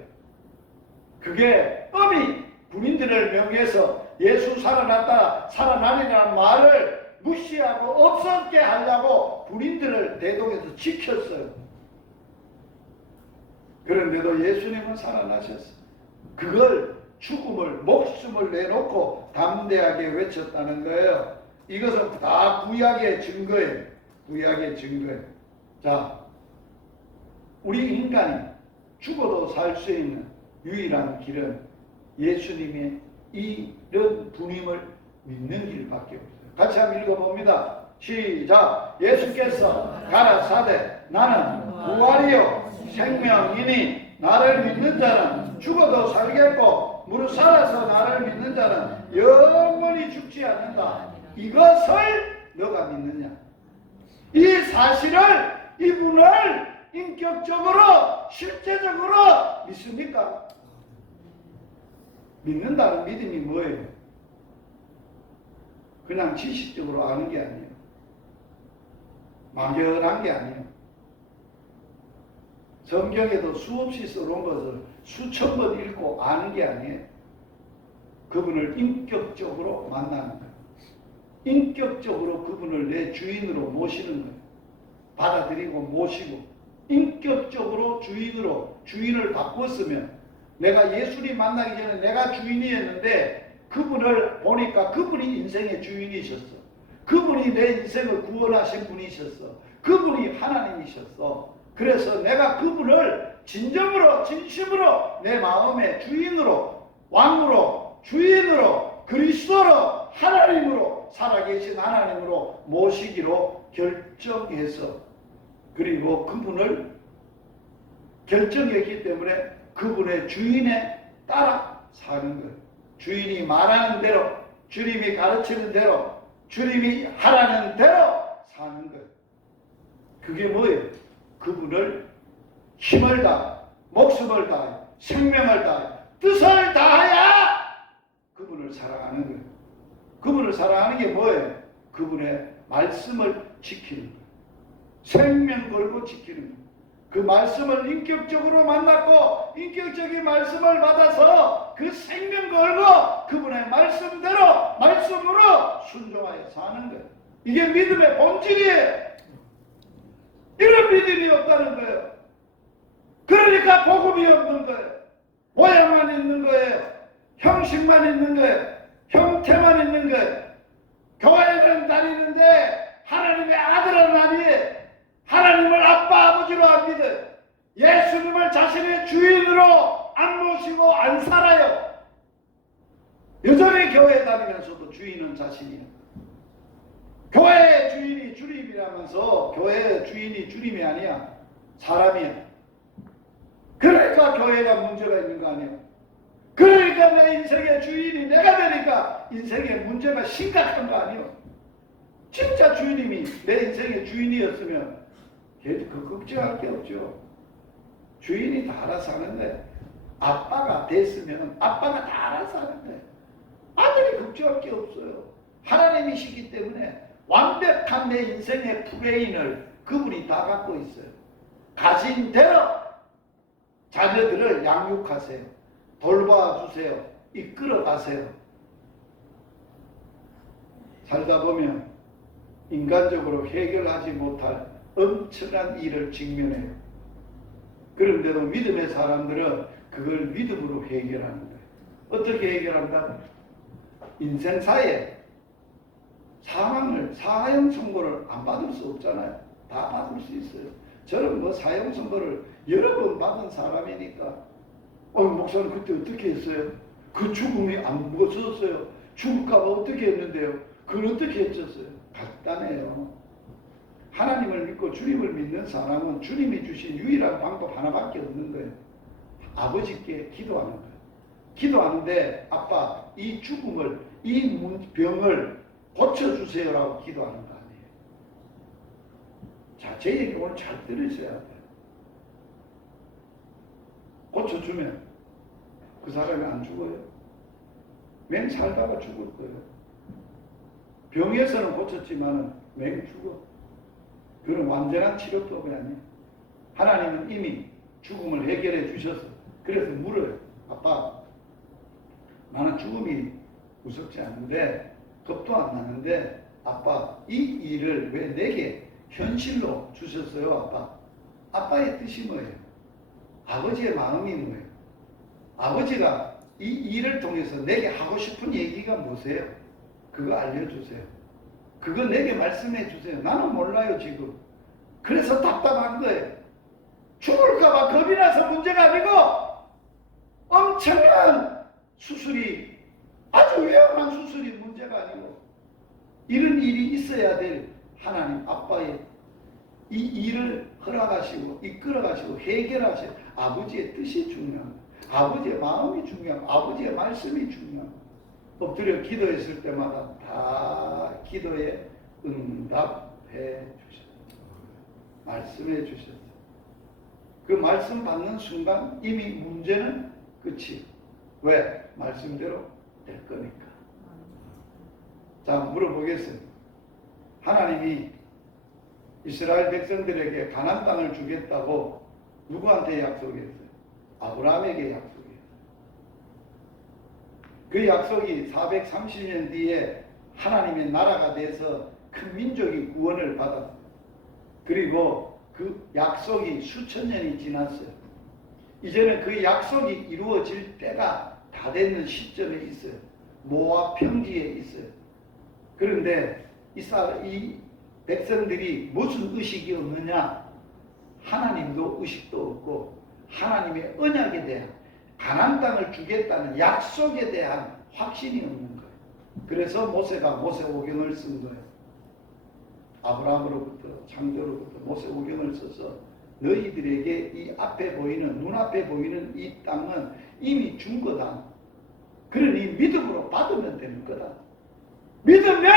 그게 엄히 군인들을 명해서 예수 살아났다 살아나리라는 말을 무시하고 없었게 하려고 군인들을 대동해서 지켰어요. 그런데도 예수님은 살아나셨어요. 그걸 죽음을 목숨을 내놓고 담대하게 외쳤다는 거예요. 이것은 다 구약의 증거예요. 구약의 증거예요. 자, 우리 인간이 죽어도 살 수 있는 유일한 길은 예수님의 이런 분임을 믿는 길밖에 없어요. 같이 한번 읽어봅니다. 시작. 예수께서 가라사대 나는 부활이요 생명이니 나를 믿는 자는 죽어도 살겠고 무릇 살아서 나를 믿는 자는 영원히 죽지 않는다. 이것을 너가 믿느냐? 이 사실을, 이분을 인격적으로 실제적으로 믿습니까? 믿는다는 믿음이 뭐예요? 그냥 지식적으로 아는 게 아니에요. 막연한 게 아니에요. 성경에도 수없이 써놓은 것을 수천 번 읽고 아는 게 아니에요. 그분을 인격적으로 만나는 거예요. 인격적으로 그분을 내 주인으로 모시는 거예요. 받아들이고 모시고 인격적으로 주인을 바꿨으면, 내가 예수님 만나기 전에 내가 주인이었는데 그분을 보니까 그분이 인생의 주인이셨어. 그분이 내 인생을 구원하신 분이셨어. 그분이 하나님이셨어. 그래서 내가 그분을 진정으로 진심으로 내 마음의 주인으로, 왕으로, 주인으로, 그리스도로, 하나님으로, 살아계신 하나님으로 모시기로 결정해서, 그리고 그분을 결정했기 때문에 그분의 주인에 따라 사는 거예요. 주인이 말하는 대로, 주님이 가르치는 대로, 주님이 하라는 대로 사는 거예요. 그게 뭐예요? 그분을 힘을 다해, 목숨을 다해, 생명을 다해, 뜻을 다하여 그분을 사랑하는 거예요. 그분을 사랑하는 게 뭐예요? 그분의 말씀을 지키는 거예요. 생명 걸고 지키는 거예요. 그 말씀을 인격적으로 만났고 인격적인 말씀을 받아서 그 생명 걸고 그분의 말씀대로, 말씀으로 순종하여 사는 거예요. 이게 믿음의 본질이에요. 이런 믿음이 없다는 거예요. 그러니까 복음이 없는 거예요. 모양만 있는 거예요. 형식만 있는 거예요. 형태만 있는 거예요. 교회는 다니는데 하나님의 아들은 아니에요. 하나님을 아빠 아버지로 안 믿어요. 예수님을 자신의 주인으로 안 모시고 안 살아요. 여전히 교회에 다니면서도 주인은 자신이에요. 교회의 주인이 주님이라면서 교회의 주인이 주님이 아니야. 사람이야. 그러니까 교회가 문제가 있는 거 아니에요. 그러니까 내 인생의 주인이 내가 되니까 인생의 문제가 심각한 거 아니에요. 진짜 주님이 내 인생의 주인이었으면 그 걱정할 게 없죠. 주인이 다 알아서 하는 거예요. 아빠가 됐으면 아빠가 다 알아서 하는 거예요. 아들이 걱정할 게 없어요. 하나님이시기 때문에 완벽한 내 인생의 프레임을 그분이 다 갖고 있어요. 가진 대로 자녀들을 양육하세요. 돌봐주세요. 이끌어가세요. 살다 보면 인간적으로 해결하지 못할 엄청난 일을 직면해요. 그런데도 믿음의 사람들은 그걸 믿음으로 해결하는 거예요. 어떻게 해결한다? 인생사에 사형 선고를 안 받을 수 없잖아요. 다 받을 수 있어요. 저는 뭐 사형 선고를 여러 번 받은 사람이니까, 목사님 그때 어떻게 했어요? 그 죽음이 안 무서웠어요. 죽을까봐 어떻게 했는데요? 그걸 어떻게 했었어요? 간단해요. 하나님을 믿고 주님을 믿는 사람은 주님이 주신 유일한 방법 하나밖에 없는 거예요. 아버지께 기도하는 거예요. 기도하는데 아빠 이 죽음을, 이 병을 고쳐주세요라고 기도하는 거 아니에요. 자, 제 얘기 오늘 잘 들으셔야 돼요. 고쳐주면 그 사람이 안 죽어요. 맹 살다가 죽을 거예요. 병에서는 고쳤지만 맹 죽어. 그건 완전한 치료법이 아니에요. 하나님은 이미 죽음을 해결해 주셔서, 그래서 물어요. 아빠, 나는 죽음이 무섭지 않은데 겁도 안 나는데 아빠 이 일을 왜 내게 현실로 주셨어요? 아빠. 아빠의 뜻이 뭐예요? 아버지의 마음이 뭐예요? 아버지가 이 일을 통해서 내게 하고 싶은 얘기가 뭐세요? 그거 알려주세요. 그거 내게 말씀해 주세요. 나는 몰라요 지금. 그래서 답답한 거예요. 죽을까봐 겁이 나서 문제가 아니고 엄청난 수술이 아주 위험한 수술이 문제가 아니고 이런 일이 있어야 될 하나님 아빠의 이 일을 허락하시고 이끌어가시고 해결하시고 아버지의 뜻이 중요합니다. 아버지의 마음이 중요하고 아버지의 말씀이 중요합니다. 엎드려 기도했을 때마다 다 기도에 응답해 주셨어요. 말씀해 주셨어요. 그 말씀 받는 순간 이미 문제는 끝이. 왜? 말씀대로 될 거니까. 자, 물어보겠어요. 하나님이 이스라엘 백성들에게 가나안 땅을 주겠다고 누구한테 약속했어요? 아브라함에게 약속했어요. 그 약속이 430년 뒤에 하나님의 나라가 돼서 큰 민족이 구원을 받았어요. 그리고 그 약속이 수천 년이 지났어요. 이제는 그 약속이 이루어질 때가 다 됐는 시점에 있어요. 모압 평지에 있어요. 그런데 이 백성들이 무슨 의식이 없느냐? 하나님도 의식도 없고 하나님의 언약에 대한 가나안 땅을 주겠다는 약속에 대한 확신이 없는 거예요. 그래서 모세가 모세오경을 쓴 거예요. 아브라함으로부터 창조로부터 모세오경을 써서 너희들에게 이 앞에 보이는 눈앞에 보이는 이 땅은 이미 준 거다. 그러니 믿음으로 받으면 되는 거다. 믿으면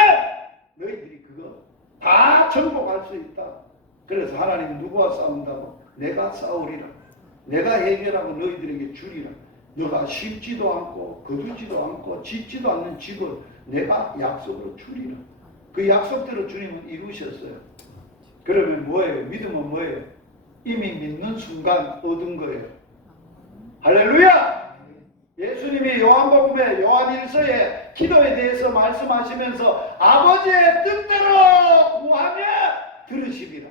너희들이 그거 다 정복할 수 있다. 그래서 하나님 누구와 싸운다고? 내가 싸우리라. 내가 해결하고 너희들에게 주리라. 너가 심지도 않고 거두지도 않고 짓지도 않는 집을 내가 약속으로 주리라. 그 약속대로 주님은 이루셨어요. 그러면 뭐예요? 믿음은 뭐예요? 이미 믿는 순간 얻은 거예요. 할렐루야! 예수님이 요한복음에 요한 1서에 기도에 대해서 말씀하시면서 아버지의 뜻대로 구하면 들으심이라.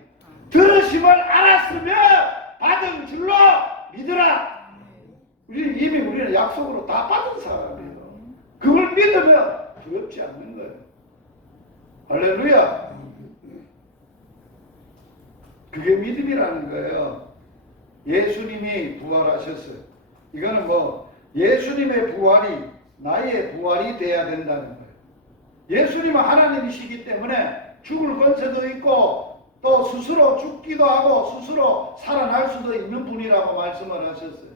들으심을 알았으면 받은 줄로 믿으라. 우리는 약속으로 다 받은 사람이에요. 그걸 믿으면 두렵지 않는 거예요. 할렐루야. 그게 믿음이라는 거예요. 예수님이 부활하셨어요. 이거는 예수님의 부활이 나의 부활이 돼야 된다는 거예요. 예수님은 하나님이시기 때문에 죽을 권세도 있고 또 스스로 죽기도 하고 스스로 살아날 수도 있는 분이라고 말씀을 하셨어요.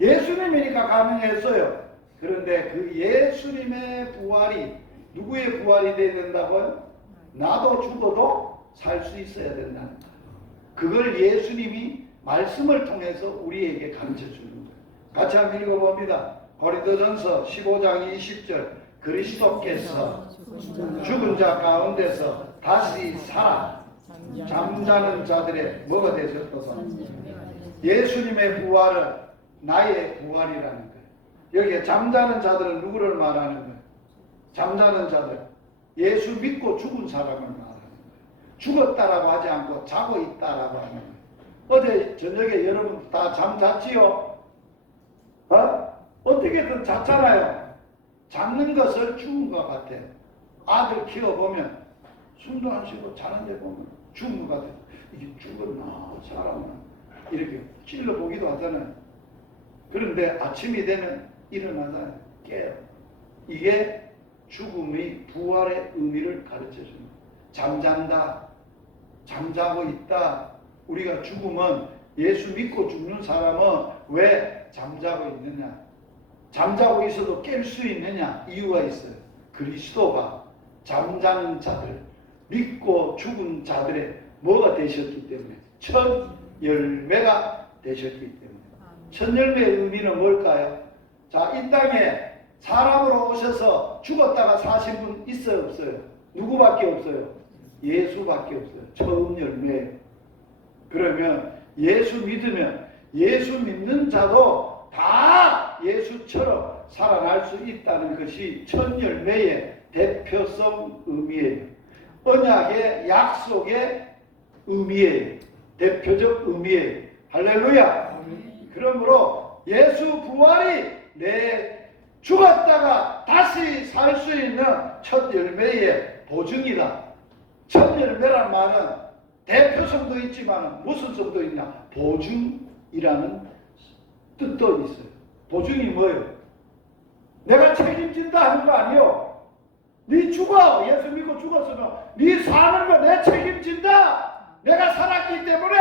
예수님이니까 가능했어요. 그런데 그 예수님의 부활이 누구의 부활이 돼야 된다고요? 나도 죽어도 살 수 있어야 된다는 거예요. 그걸 예수님이 말씀을 통해서 우리에게 가르쳐 주는 거예요. 같이 한번 읽어봅니다. 고린도전서 15장 20절 그리스도께서 죽은 자 가운데서 다시 살아 잠자는 자들의 뭐가 되셨도서 예수님의 부활은 나의 부활이라는 거예요. 여기에 잠자는 자들은 누구를 말하는 거예요? 잠자는 자들, 예수 믿고 죽은 사람을 말하는 거예요. 죽었다라고 하지 않고 자고 있다라고 하는 거예요. 어제 저녁에 여러분 다 잠잤지요? 어떻게든 잤잖아요. 잡는 것을 죽은 것 같아요. 아들 키워보면 숨도 안 쉬고 자는데 보면 죽은 것 같아요. 이게 죽었나 살았나 이렇게 찔러보기도 하잖아요. 그런데 아침이 되면 일어나잖아요. 깨요. 이게 죽음의 부활의 의미를 가르쳐줍니다. 잠잔다, 잠자고 있다. 우리가 죽으면 예수 믿고 죽는 사람은 왜 잠자고 있느냐? 잠자고 있어도 깰 수 있느냐? 이유가 있어요. 그리스도가 잠자는 자들, 믿고 죽은 자들의 뭐가 되셨기 때문에 첫 열매가 되셨기 때문에. 첫 열매의 의미는 뭘까요? 자, 이 땅에 사람으로 오셔서 죽었다가 사신 분 있어요, 없어요? 누구밖에 없어요? 예수밖에 없어요. 처음 열매. 그러면 예수 믿으면 예수 믿는 자도 다 예수처럼 살아날 수 있다는 것이 첫 열매의 대표성 의미예요. 언약의 약속의 의미예요. 대표적 의미예요. 할렐루야. 그러므로 예수 부활이 내 죽었다가 다시 살 수 있는 첫 열매의 보증이다. 첫 열매란 말은 대표성도 있지만 무슨 성도 있냐? 보증이라는 뜻도 있어요. 도중이 뭐예요? 내가 책임진다 하는 거 아니요. 네 죽어. 예수 믿고 죽었으면 네 사는 거 내 책임진다. 내가 살았기 때문에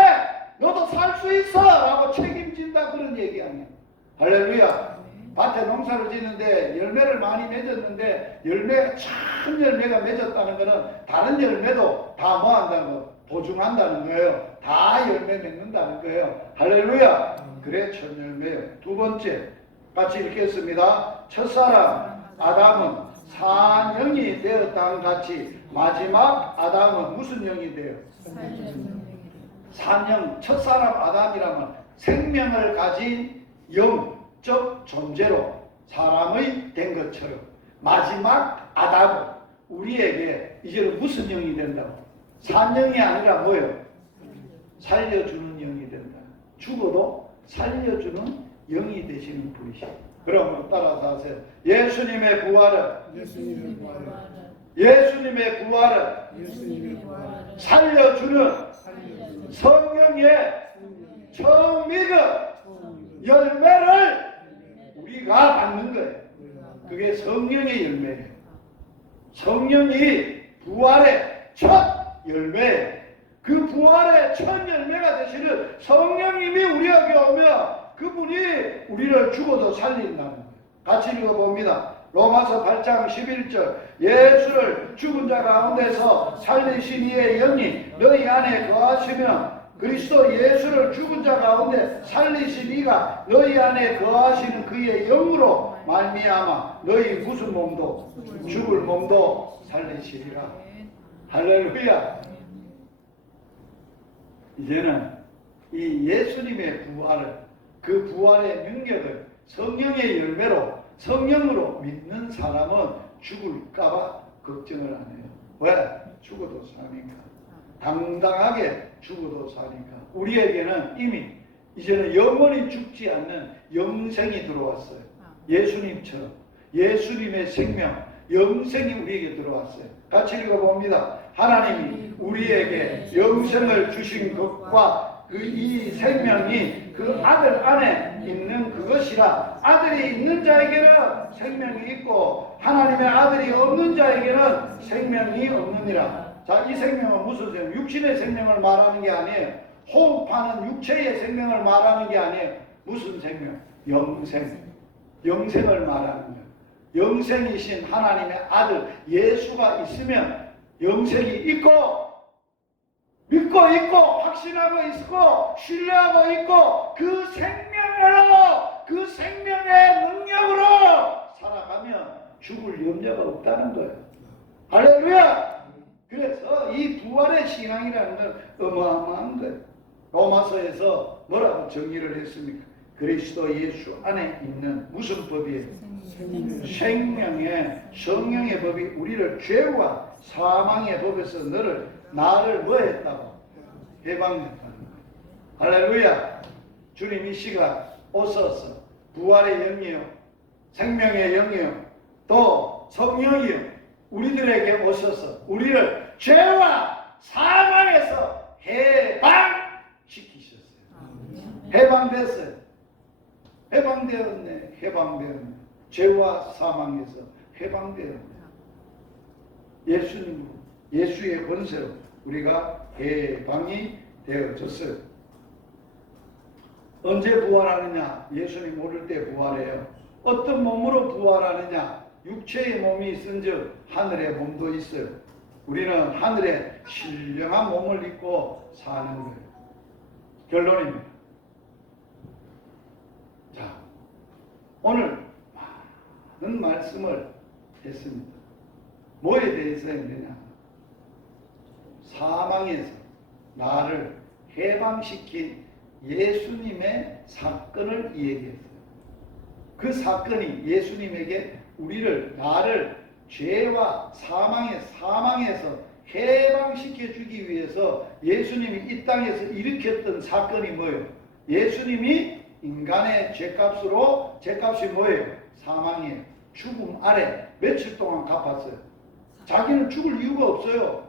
너도 살 수 있어 라고 책임진다, 그런 얘기 아니에요. 할렐루야. 밭에 농사를 짓는데 열매를 많이 맺었는데 참 열매가 맺었다는 것은 다른 열매도 다 뭐 한다는 거? 보증한다는 거예요. 다 열매 맺는다는 거예요. 할렐루야. 그래 첫 열매예요. 두 번째 같이 읽겠습니다. 첫사람 아담은 산영이 되었다는 같이 마지막 아담은 무슨 영이 돼요? 산영. 첫사람 아담이라면 생명을 가진 영적 존재로 사람의 된 것처럼 마지막 아담은 우리에게 이제는 무슨 영이 된다고? 산영이 아니라 뭐예요? 살려주는 영이 된다. 죽어도 살려주는 영이 되시는 분이시오. 그럼 따라서 하세요. 예수님의 부활은 살려주는 성령의 처음이고 열매를 우리가 받는 거예요. 그게 성령의 열매예요. 성령이 부활의 첫 열매예요. 그 부활의 첫 열매가 되시는 성령님이 우리에게 오면 그분이 우리를 죽어도 살린다는 거예요. 같이 읽어봅니다. 로마서 8장 11절. 예수를 죽은 자 가운데서 살리신 이의 영이 너희 안에 거하시면 그리스도 예수를 죽은 자 가운데 살리신 이가 너희 안에 거하시는 그의 영으로 말미암아 너희 무슨 몸도 죽을 몸도 살리시리라. 할렐루야. 이제는 이 예수님의 부활을, 그 부활의 능력을 성령의 열매로 성령으로 믿는 사람은 죽을까봐 걱정을 안 해요. 왜? 죽어도 사니까. 당당하게 죽어도 사니까. 우리에게는 이미 이제는 영원히 죽지 않는 영생이 들어왔어요. 예수님처럼 예수님의 생명, 영생이 우리에게 들어왔어요. 같이 읽어봅니다. 하나님이 우리에게 영생을 주신 것과 이 생명이 그 아들 안에 있는 그것이라. 아들이 있는 자에게는 생명이 있고 하나님의 아들이 없는 자에게는 생명이 없느니라. 자, 이 생명은 무슨 생명? 육신의 생명을 말하는 게 아니에요. 호흡하는 육체의 생명을 말하는 게 아니에요. 무슨 생명? 영생. 영생을 말하는 거예요. 영생이신 하나님의 아들 예수가 있으면 영생이 있고 믿고 있고 확신하고 있고 신뢰하고 있고 그 생명으로, 그 생명의 능력으로 살아가면 죽을 염려가 없다는 거예요. 할렐루야. 그래서 이 부활의 신앙이라는 건 어마어마한 거예요. 로마서에서 뭐라고 정의를 했습니까? 그리스도 예수 안에 있는 무슨 법이에요? 생명의 성령의 법이 우리를 죄와 사망의 법에서 나를 뭐 했다고? 해방했다는 거예요. 할렐루야. 주님 이 시간 오셔서 부활의 영이요, 생명의 영이요, 또 성령이요, 우리들에게 오셔서 우리를 죄와 사망에서 해방시키셨어요. 해방됐어요. 해방되었네. 해방되었네. 죄와 사망에서 해방되었네. 예수님으로, 예수의 권세로 우리가 해방이 되어졌어요. 언제 부활하느냐? 예수님 오를 때 부활해요. 어떤 몸으로 부활하느냐? 육체의 몸이 있은즉 하늘의 몸도 있어요. 우리는 하늘의 신령한 몸을 입고 사는 거예요. 결론입니다. 자, 오늘 많은 말씀을 했습니다. 뭐에 대해서 했느냐? 사망에서 나를 해방시킨 예수님의 사건을 이야기했어요. 그 사건이 예수님에게 나를 죄와 사망에서 해방시켜 주기 위해서 예수님이 이 땅에서 일으켰던 사건이 뭐예요? 예수님이 인간의 죄값이 뭐예요? 사망이에요. 죽음 아래 며칠 동안 갚았어요. 자기는 죽을 이유가 없어요.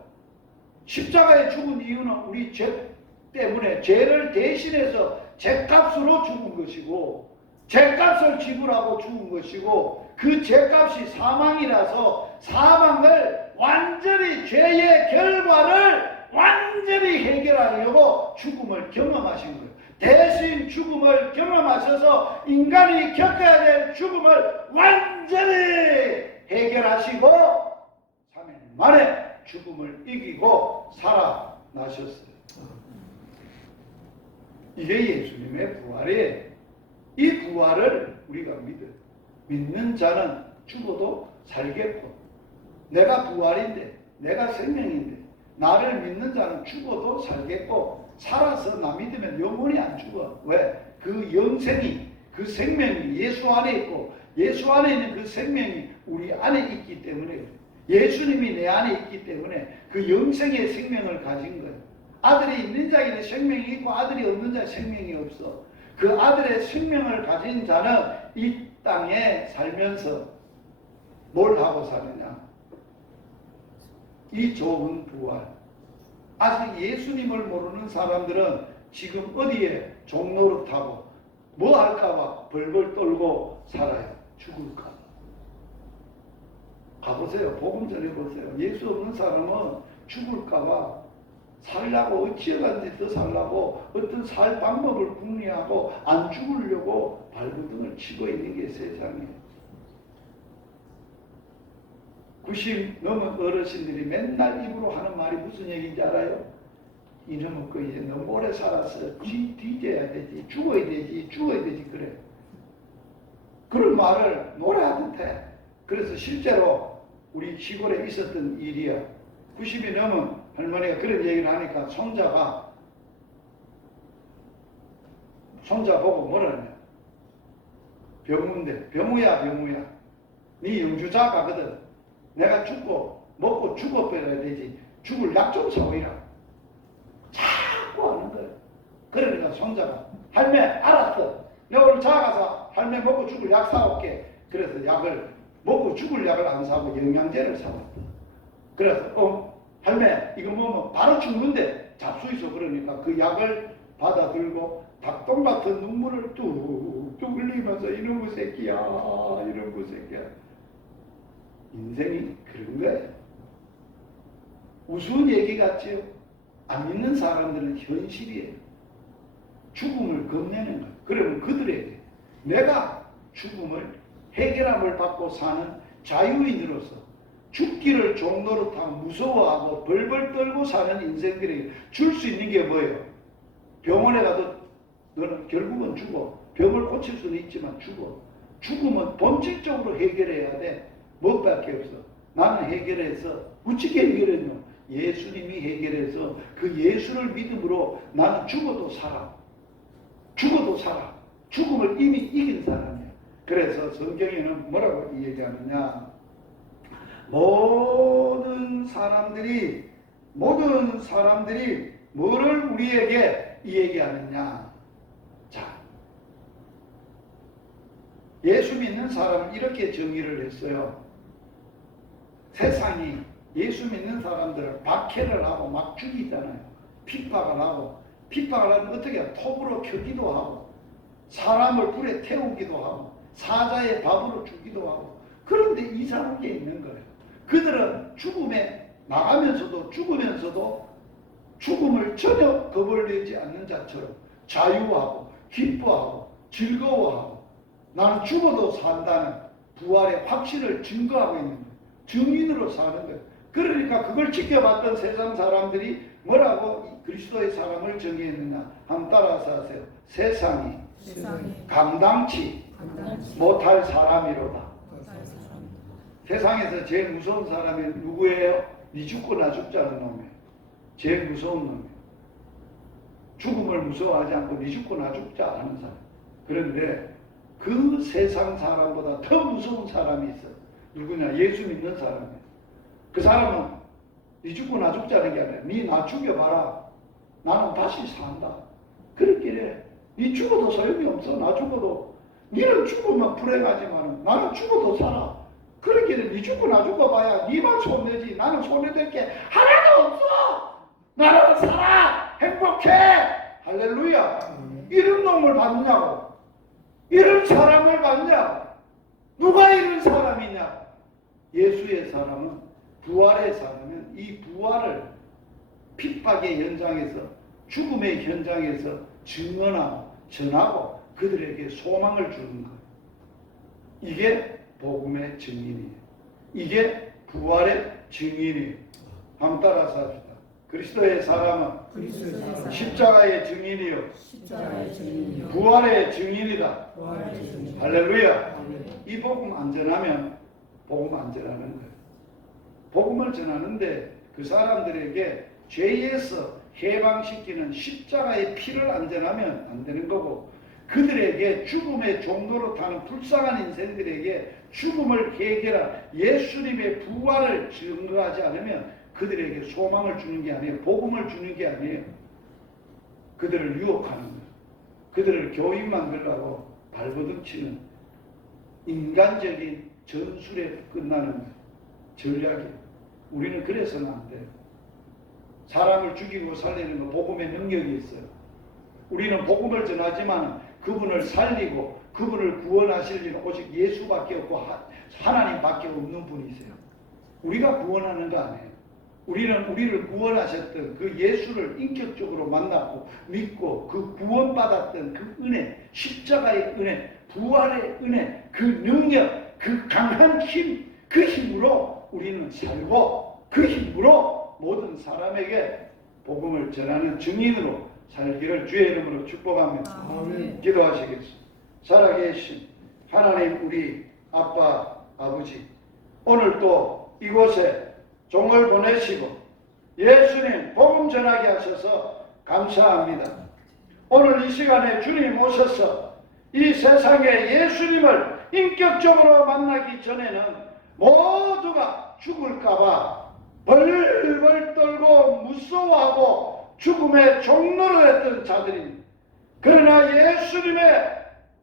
십자가에 죽은 이유는 우리 죄 때문에 죄를 대신해서 죄값으로 죽은 것이고, 죄값을 지불하고 죽은 것이고 그 죄값이 사망이라서 사망을 완전히 죄의 결과를 완전히 해결하려고 죽음을 경험하신 거예요. 대신 죽음을 경험하셔서 인간이 겪어야 될 죽음을 완전히 해결하시고 3일 만에 죽음을 이기고 살아나셨어요. 이게 예수님의 부활이에요. 이 부활을 우리가 믿는 자는 죽어도 살겠고, 내가 부활인데, 내가 생명인데, 나를 믿는 자는 죽어도 살겠고, 살아서 나 믿으면 영원히 안 죽어. 왜? 그 영생이, 그 생명이 예수 안에 있고, 예수 안에 있는 그 생명이 우리 안에 있기 때문에, 예수님이 내 안에 있기 때문에 그 영생의 생명을 가진 거예요. 아들이 있는 자에게는 생명이 있고 아들이 없는 자에 생명이 없어. 그 아들의 생명을 가진 자는 이 땅에 살면서 뭘 하고 사느냐? 이 좋은 부활. 아직 예수님을 모르는 사람들은 지금 어디에 종노릇하고 뭐 할까봐 벌벌 떨고 살아요. 죽을까. 가보세요. 복음 전해보세요. 예수 없는 사람은 죽을까봐 살려고 어찌어간지 더 살려고 어떤 살 방법을 궁리하고 안 죽으려고 발버둥을 치고 있는 게 세상이에요. 90 넘은 어르신들이 맨날 입으로 하는 말이 무슨 얘기인지 알아요? 이놈의 거 이제 너무 오래 살았어. 뒤져야 되지. 죽어야 되지. 죽어야 되지. 그래. 그런 말을 노래하던데. 그래서 실제로 우리 시골에 있었던 일이야. 90이 넘은 할머니가 그런 얘기를 하니까 손자 보고 뭐라 하냐. 병우인데, 병우야. 네 영주 작가거든. 내가 죽고 먹고 죽어버려야 되지. 죽을 약 좀 사오이라. 자꾸 하는 거야. 그러니까 손자가 할매 알았어. 내가 오늘 작아서 할매 먹고 죽을 약 사올게. 그래서 약을 먹고 죽을 약을 안 사고 영양제를 사왔다. 그래서 할매 이거 먹으면 바로 죽는데 잡수 있어. 그러니까 그 약을 받아 들고 닭똥 같은 눈물을 뚝뚝 흘리면서 이놈의 새끼야. 인생이 그런 거예요. 우스운 얘기 같지요? 안 믿는 사람들은 현실이에요. 죽음을 겁내는 거예요. 그러면 그들에게 내가 죽음을 해결함을 받고 사는 자유인으로서 죽기를 종노릇하고 무서워하고 벌벌 떨고 사는 인생들에게 줄 수 있는 게 뭐예요? 병원에 가도 너는 결국은 죽어. 병을 고칠 수는 있지만 죽어. 죽음은 본질적으로 해결해야 돼. 뭐밖에 없어. 나는 해결해서 어떻게 해결했냐? 예수님이 해결해서 그 예수를 믿음으로 나는 죽어도 살아. 죽음을 이미 이긴 사람이야. 그래서 성경에는 뭐라고 얘기하느냐? 모든 사람들이 뭐를 우리에게 얘기하느냐? 자, 예수 믿는 사람은 이렇게 정의를 했어요. 세상이 예수 믿는 사람들을 박해를 하고 막 죽이잖아요. 핍박을 하면 어떻게 해요? 톱으로 켜기도 하고 사람을 불에 태우기도 하고 사자의 밥으로 주기도 하고. 그런데 이상한 게 있는 거예요. 그들은 죽음에 나가면서도 죽으면서도 죽음을 전혀 겁을 내지 않는 자처럼 자유하고 기뻐하고 즐거워하고 나는 죽어도 산다는 부활의 확신을 증거하고 있는 거예요. 증인으로 사는 거예요. 그러니까 그걸 지켜봤던 세상 사람들이 뭐라고 그리스도의 사람을 정의했느냐? 한번 따라서 하세요. 세상이 감당치 못할 사람이로다. 세상에서 제일 무서운 사람이 누구예요? 니 죽고 나 죽자는 놈이에요. 제일 무서운 놈이에요. 죽음을 무서워하지 않고 니 죽고 나 죽자 하는 사람. 그런데 그 세상 사람보다 더 무서운 사람이 있어요. 누구냐? 예수 믿는 사람이에요. 그 사람은 니 죽고 나 죽자는 게 아니라 니 나 죽여봐라. 나는 다시 산다. 그렇길래 니 죽어도 소용이 없어. 나 죽어도. 니는 죽으면 불행하지만 나는 죽어도 살아. 그렇길래 니 죽고 나 죽어봐야 니만 손해지. 나는 손해될 게 하나도 없어. 나는 살아. 행복해. 할렐루야. 이런 놈을 받느냐고. 이런 사람을 봤냐? 누가 이런 사람이냐? 예수의 사람은, 부활의 사람은 이 부활을 핍박의 현장에서, 죽음의 현장에서 증언하고 전하고 그들에게 소망을 주는 거예요. 이게 복음의 증인이에요. 이게 부활의 증인이에요. 한번 따라서 합시다. 그리스도의 사람은 십자가의 증인이요, 부활의 증인이다. 할렐루야. 이 복음 안 전하면 복음 안 전하는 거예요. 복음을 전하는데 그 사람들에게 죄에서 해방시키는 십자가의 피를 안 전하면 안 되는 거고, 그들에게 죽음의 종로로 타는 불쌍한 인생들에게 죽음을 해결한 예수님의 부활을 증거하지 않으면 그들에게 소망을 주는 게 아니에요. 복음을 주는 게 아니에요. 그들을 유혹하는 거예요. 그들을 교인 만들려고 발버둥치는 인간적인 전술에 끝나는 전략이에요. 우리는 그래서는 안 돼요. 사람을 죽이고 살리는 건 복음의 능력이 있어요. 우리는 복음을 전하지만 그분을 살리고 그분을 구원하실 일은 오직 예수밖에 없고 하나님밖에 없는 분이세요. 우리가 구원하는 거 아니에요. 우리는 우리를 구원하셨던 그 예수를 인격적으로 만났고 믿고 그 구원받았던 그 은혜, 십자가의 은혜, 부활의 은혜, 그 능력, 그 강한 힘, 그 힘으로 우리는 살고 그 힘으로 모든 사람에게 복음을 전하는 증인으로 살기를 주의 이름으로 축복합니다. 아멘. 기도하시겠습니다. 살아계신 하나님, 우리 아빠, 아버지, 오늘 또 이곳에 종을 보내시고 예수님 복음 전하게 하셔서 감사합니다. 오늘 이 시간에 주님 오셔서 이 세상에 예수님을 인격적으로 만나기 전에는 모두가 죽을까봐 벌벌 떨고 무서워하고 죽음의 종로로 했던 자들입니다. 그러나 예수님의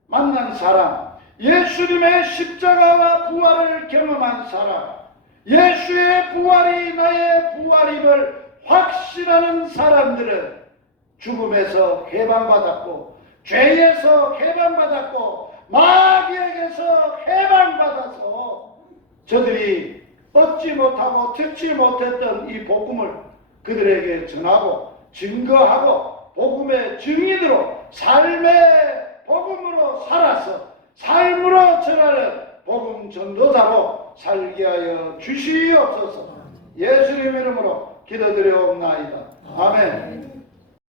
만난 사람, 예수님의 십자가와 부활을 경험한 사람, 예수의 부활이 나의 부활임을 확신하는 사람들은 죽음에서 해방받았고 죄에서 해방받았고 마귀에게서 해방받아서 저들이 얻지 못하고 듣지 못했던 이 복음을 그들에게 전하고 증거하고 복음의 증인으로 삶의 복음으로 살아서 삶으로 전하는 복음 전도자로 살게 하여 주시옵소서. 예수님 이름으로 기도드려옵나이다. 아멘.